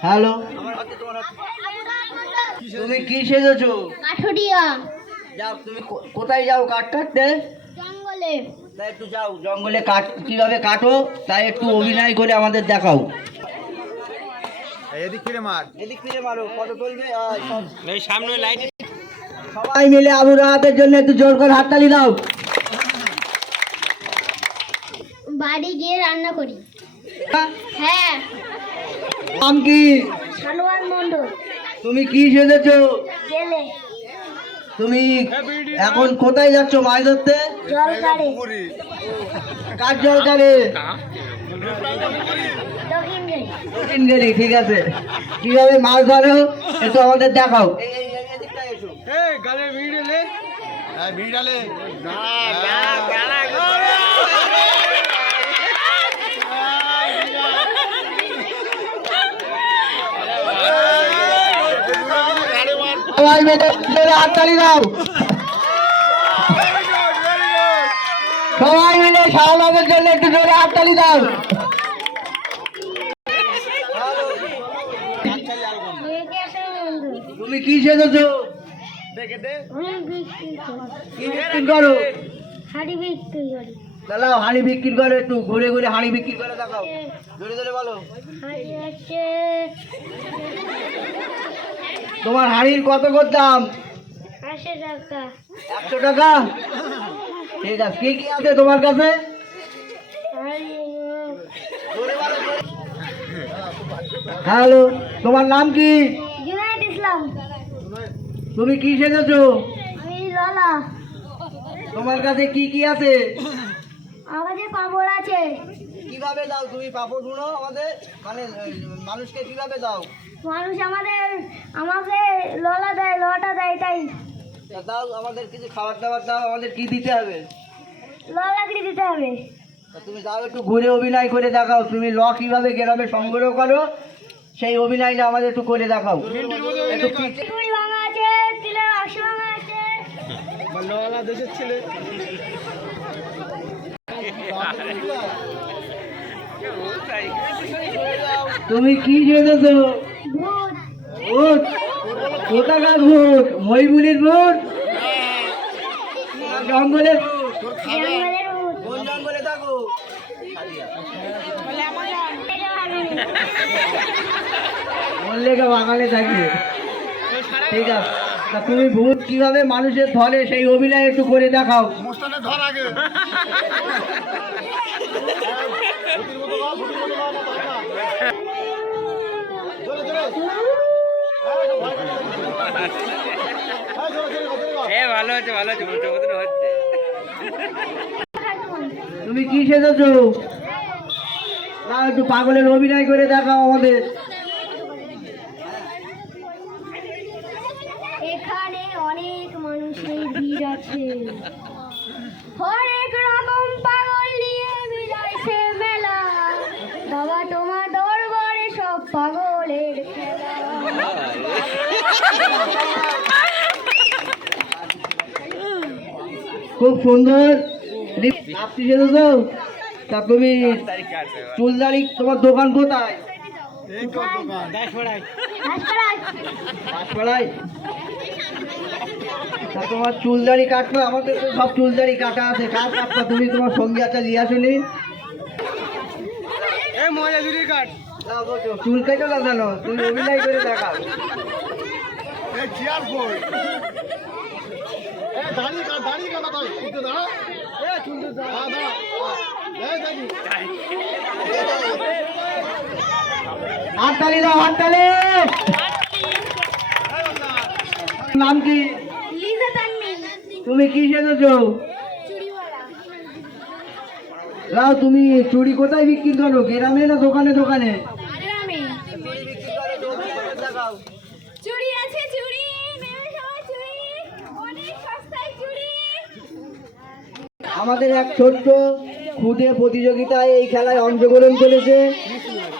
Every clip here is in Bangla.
হ্যালো? তুমি কি সেজেছো? কাঠুরিয়া। যাও তুমি কো- কোথায় যাও কাঠ কাটতে? জঙ্গলে। তাই একটু যাও জঙ্গলে কাঠ কীভাবে কাটো তাই একটু অভিনয় করে আমাদের দেখাও। এদিক ফিরে মার। এদিক ফিরে মারো ফটো তুলবে? এই সামনে লাইট সবাই মিলে আবু রাহাতের জন্য একটু জোর করে হাততালি দাও। বাড়ি গিয়ে রান্না করি। হ্যাঁ নাম কি মন্ডল তুমি কি সেজেছো জেলে তুমি এখন কোথায় যাচ্ছ মাছ ধরতে কার জল কারে দক্ষিণ গেলি ঠিক আছে কীভাবে মাছ ধরো একটু আমাদের দেখাও হ্যাঁ ভিড়ালে সবাই মিলে হাততালি দাও। সবাই মিলে শাহবাগের জন্য একটু জোরে হাততালি দাও। তুমি কি সেজেছো? হাড়ি বিক্রি করি একটু, ঘুরে ঘুরে হাঁড়ি বিক্রি করে দেখাও। জোরে জোরে বলো। তোমার হাঁড়ির কত টাকা। একশো টাকা? ঠিক আছে কি কি আছে তোমার কাছে? হ্যালো তোমার নাম কি? ইসলাম। তুমি কি সেজেছো? তোমার কাছে কি কি আছে? কাছে পাপড় আছে। কীভাবে দাও তুমি পাপড় গুঁড়ো আমাদের? মানে মানুষকে কীভাবে দাও? মানুষ আমাদের আমাকে ললা দেয় লটা দেয় তাই। দাও আমাদের কিছু খাবার দাবার দাও আমাদের কি দিতে হবে? ললাকড়ি দিতে হবে? তা তুমি দাও একটু ঘুরে অভিনয় করে দেখাও। তুমি ল কীভাবে গ্রামে সংগ্রহ করো সেই অভিনয়টা আমাদের একটু করে দেখাও। একটু দেশের ছেলে। তুমি কি ভূত। ভূত কোথাকার ভূত? মহিবুলির ভূত? না জঙ্গলের জঙ্গলে থাকো। মল্লিকা বাগানে থাকি ঠিক আছে। তা তুমি ভূত কীভাবে মানুষের ধরে সেই অভিনয় একটু করে দেখাও। ধর আগে। এ ভালো হচ্ছে ভালো হচ্ছে মোটা হচ্ছে। তুমি কি সেজেছো? না একটু পাগলের অভিনয় করে দেখাও আমাদের। এখানে অনেক মানুষের ভিড় আছে হরেক রকম পাগল নিয়ে বিজয়ছে মেলা বাবা তোমার দরবারে সব পাগলের খেলা খুব সুন্দর। আপনি সেজেছো তা তুমি চুলদাড়ি তোমার দোকান কোথায়? তা তোমার চুলদাড়ি কাটবে আমাদের তো সব চুলদাড়ি কাটা আছে। কার কাটবা তুমি তোমার সঙ্গী একটা নিয়ে আসুনি চুল কেটে না জানো তুমি অভিনয় করে দেখাও। এ চেয়ার কই এ দাঁড়িয়ে কাট দাঁড়িয়ে কাট ভাই একটু দাঁড়া। এ চুল দাঁড়া দাঁড়া। এ দাঁড়ি হাততালি দাও হাততালি নাম কি? লিজা তানমিন তুমি কি সেজেছো? তুমি চুড়ি কোথায় বিক্রি করো? গ্রামে না দোকানে দোকানে গ্রামে চুড়ি আছে চুড়ি নেবে সবাই চুড়ি অনেক সস্তায় চুড়ি আমাদের এক ছোট্ট খুদে প্রতিযোগিতায় এই খেলায় অংশগ্রহণ করেছে।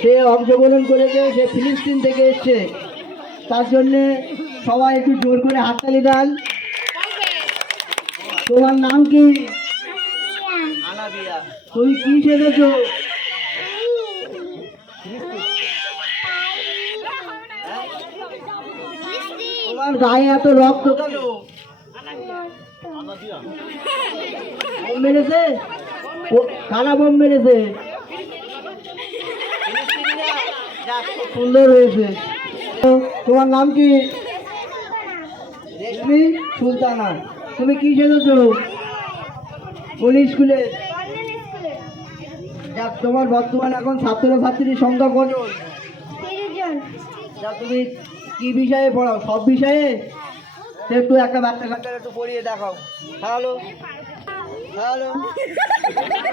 সে অংশগ্রহণ করেছে সে ফিলিস্তিন থেকে এসছে। তার জন্যে সবাই একটু জোর করে হাততালি দেন। তোমার নাম কি? তুমি কি সেজেছো? তোমার গায়ে এত রক্ত কেন? বোম মেরেছে? ও- কারা বোম মেরেছে। সুন্দর হয়েছে। তোমার নাম কি? রেশমি সুলতানা। তুমি কি সেজেছো? কোন স্কুলে? যাক তোমার বর্তমান এখন ছাত্রছাত্রীর সংখ্যা কজন তুমি কি বিষয়ে পড়াও? সব বিষয়ে? একটু একটা বাচ্চা কাচ্চার একটু পড়িয়ে দেখাও। Hello? Hello?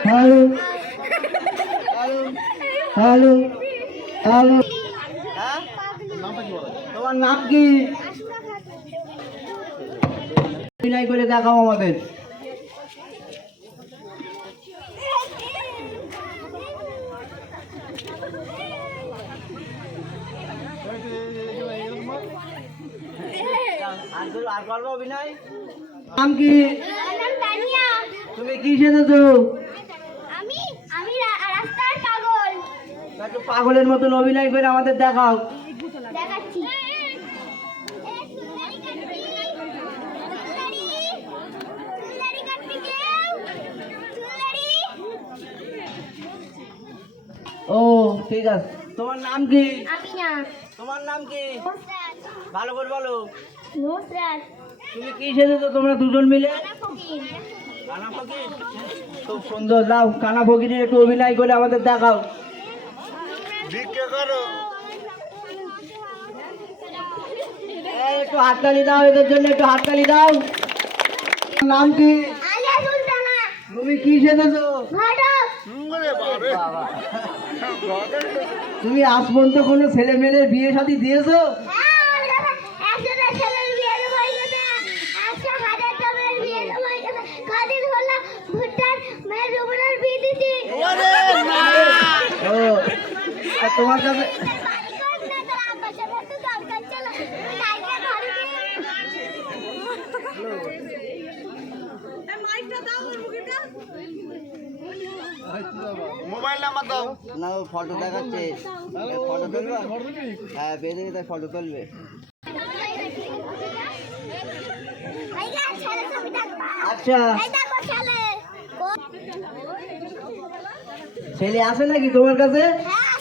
Hello? Hello? Hello? Hello? হ্যাঁ? তোমার নাম কি? অভিনয় করে দেখাও আমাদের। আর করব অভিনয়? নাম কি? তুমি কি সেজেছো? আমি আমি রাস্তার পাগল। একটু পাগলের মতন অভিনয় করে আমাদের দেখাও। দেখাচ্ছি। ও ঠিক আছে। তোমার নাম কি? তোমার নাম কি? ভালো করে বলো। নুসরাত তুমি কি সেজেছো? তোমরা দুজন মিলে? কানা ফকির খুব সুন্দর। দাও কানা ফকিরের একটু অভিনয় করে আমাদের দেখাও। ভিক্ষে করো। একটু হাততালি দাও এদের জন্য একটু হাততালি দাও। নাম কি? তুমি কি সেজেছো? তুমি আজ পর্যন্ত কোনো ছেলে মেয়ের বিয়ে শাদী দিয়েছ হ্যাঁ, আমার কাছে একশোটা ছেলের বিয়ে দেবো এই কথা। একশো হাজারটা মেয়ের বিয়ে দেবো এই কথা। কদিন হলো ভুট্টার মেয়ের রুবনার বিয়ে দিছি। ওরে না ও আর তোমার কাছে বাড়ি কর না, তোর আব্বার সাথে একটু দরকার ছিল। তুই নাইকা ঘরে কাছে মোবাইল নাম্বার দাও। না ও ফটো দেখাচ্ছে। ফটো তুলবে? হ্যাঁ বেঁধে তাই ফটো তুলবে। আচ্ছা। ছেলে। ছেলে আছে নাকি তোমার কাছে?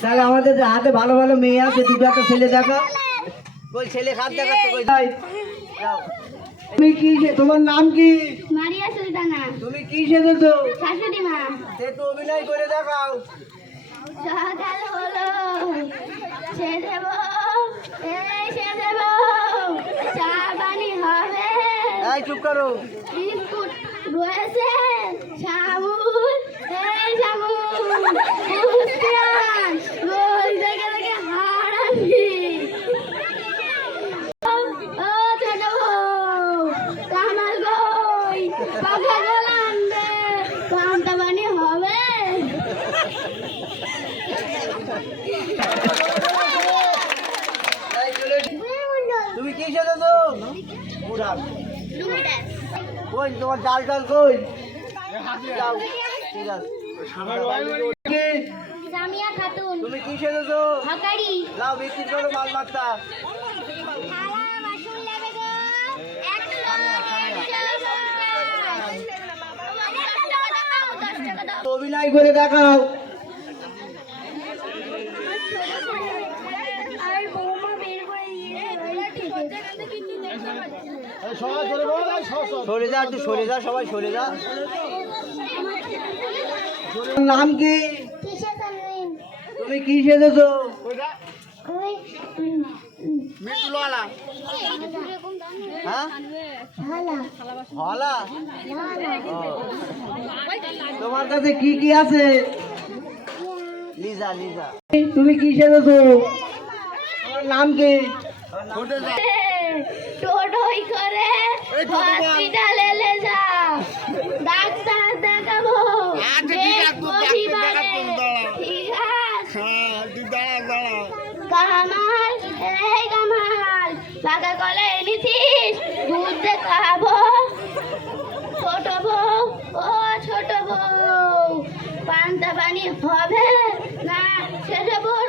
তাহলে আমাদের যে হাতে ভালো ভালো মেয়ে আছে দুটো একটা ছেলে দেখা। ওই ছেলে হাত কই যাই তুমি কি সে- তোমার নাম কি? মারিয়া সুলতানা। তুমি কি সেজেছো? শাশুড়ি মা। একটু অভিনয় করে দেখাও। সকাল হলো সে দেব এই সে চা পানি হবে। এই চুপ করো। বিস্কুট রয়েছে সাবুন এই সাবুন উস্তান রোজ দেখে দেখে হারাবি ও ছোট বউ কামাল গই পাখা গোলান দে পান্তা পানি হবে এই চলে এসো। তুমি কি সেজেছো উড়ান তোমার টাল কই? খাতুন। তুমি কি সেজেছো? হকারি। লাও বিক্রি করো মাল মাত্রা অভিনয় করে দেখাও আর বৌমা বের করে দিয়ে ঠিক আছে এই সবাই চলে বল এই সব সব সরে যা একটু সরে যা সবাই সরে যা। তোমার নাম কি? তুমি কি সেজেছো? হ্যাঁ। তোমার কাছে কি কি আছে? লিজা লিজা। তুমি কি সেজেছো? নাম কি? যা করে। হসপিটালে লে যা। ডাক্তার দেখাবো। আচ্ছা, হ্যাঁ কামাল এই কামাল পাকা কলা এনেছিস? দুধ দে খাব। ছোট বউ ও ছোট বউ পান্তা পানি হবে না ছেলে বউর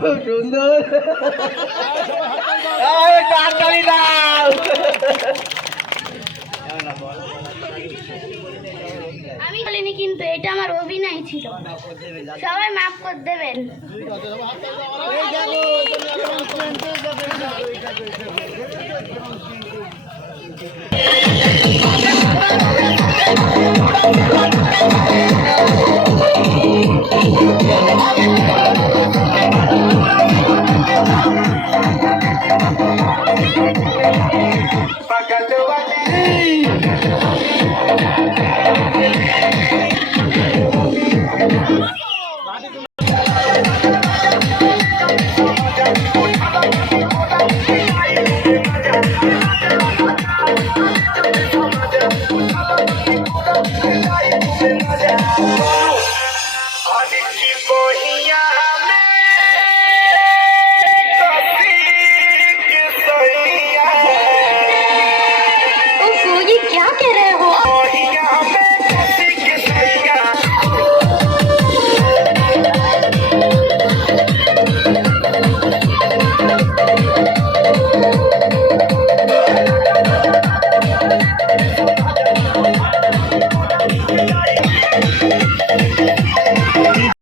খুব সুন্দর আমি বলিনি কিন্তু, এটা আমার অভিনয় ছিল। সবাই মাফ করে দেবেন। এই দেখো